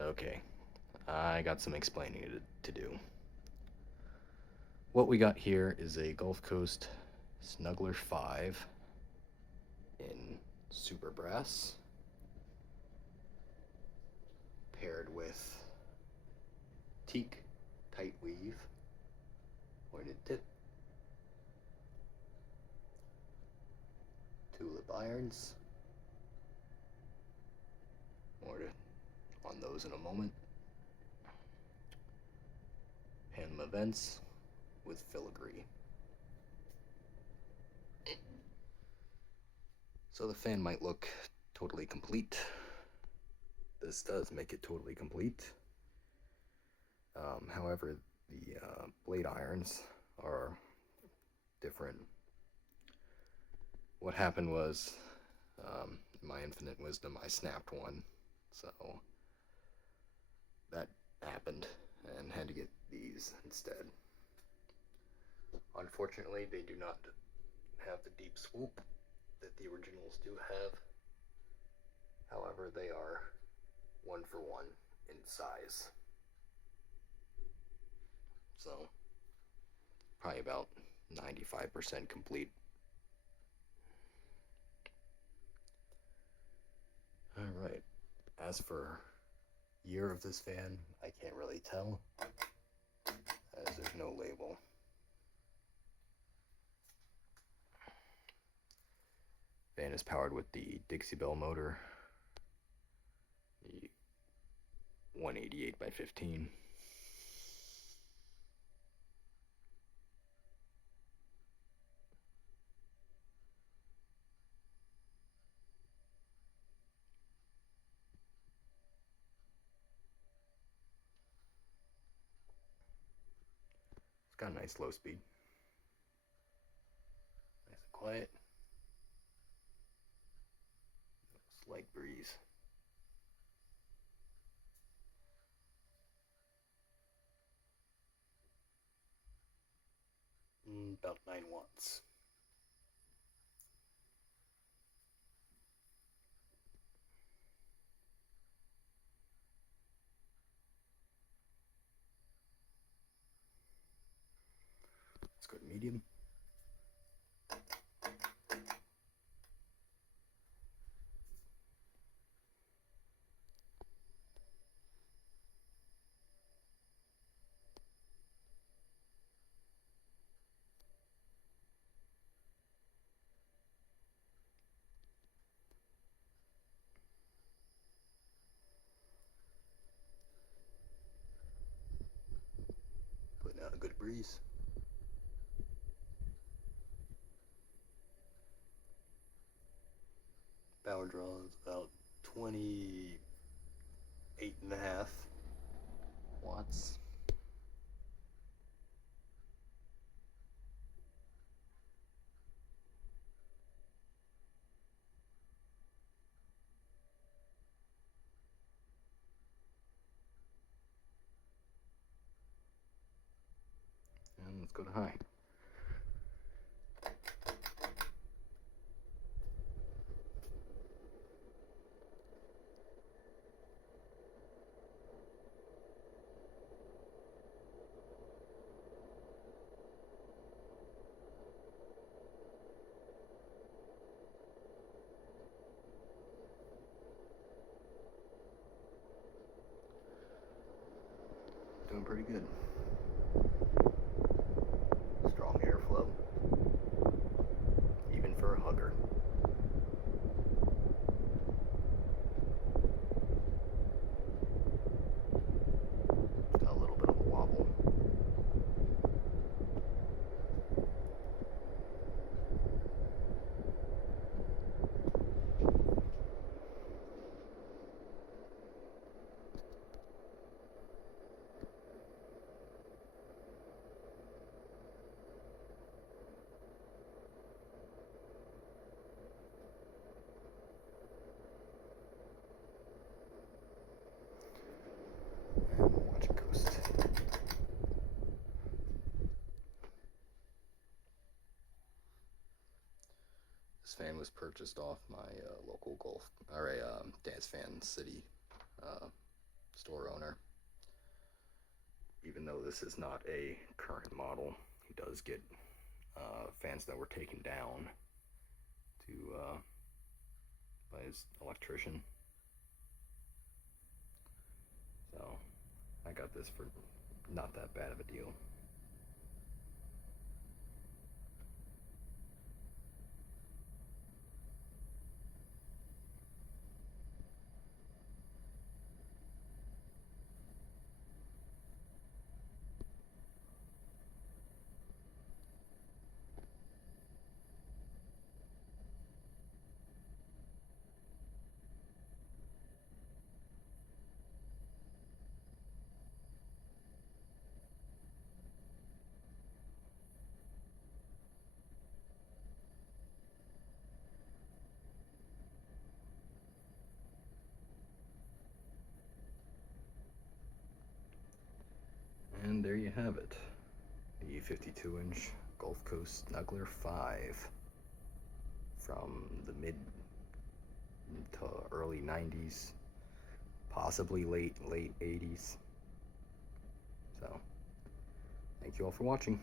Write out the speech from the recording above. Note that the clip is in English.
Okay, I got some explaining to do. What we got here is a Gulf Coast Snuggler 5 in super brass, paired with teak tight weave, pointed tip, tulip irons. More on those in a moment. Panama vents with filigree. So the fan might look totally complete. This does make it totally complete. However, the blade irons are different. What happened was, in my infinite wisdom, I snapped one, so that happened and had to get these instead. Unfortunately, they do not have the deep swoop that the originals do have. However, they are 1-for-1 in size. So, probably about 95% complete. Alright, as for year of this fan, I can't really tell, as there's no label. Fan is powered with the Dixie Bell motor, the 188 by 15. It's got a nice low speed. Nice and quiet. Slight breeze. About 9 watts. Let's go to medium. Putting out a good breeze. Power draw is about 28.5 watts. And let's go to high. Doing pretty good. Strong airflow, even for a hugger. Just got a little bit of a wobble. And we'll watch it coast. This fan was purchased off my local golf or a Dance Fan City store owner. Even though this is not a current model, he does get fans that were taken down to by his electrician. So I got this for not that bad of a deal. And there you have it, the 52-inch Gulf Coast Snuggler 5 from the mid to early 90s, possibly late 80s. So, thank you all for watching.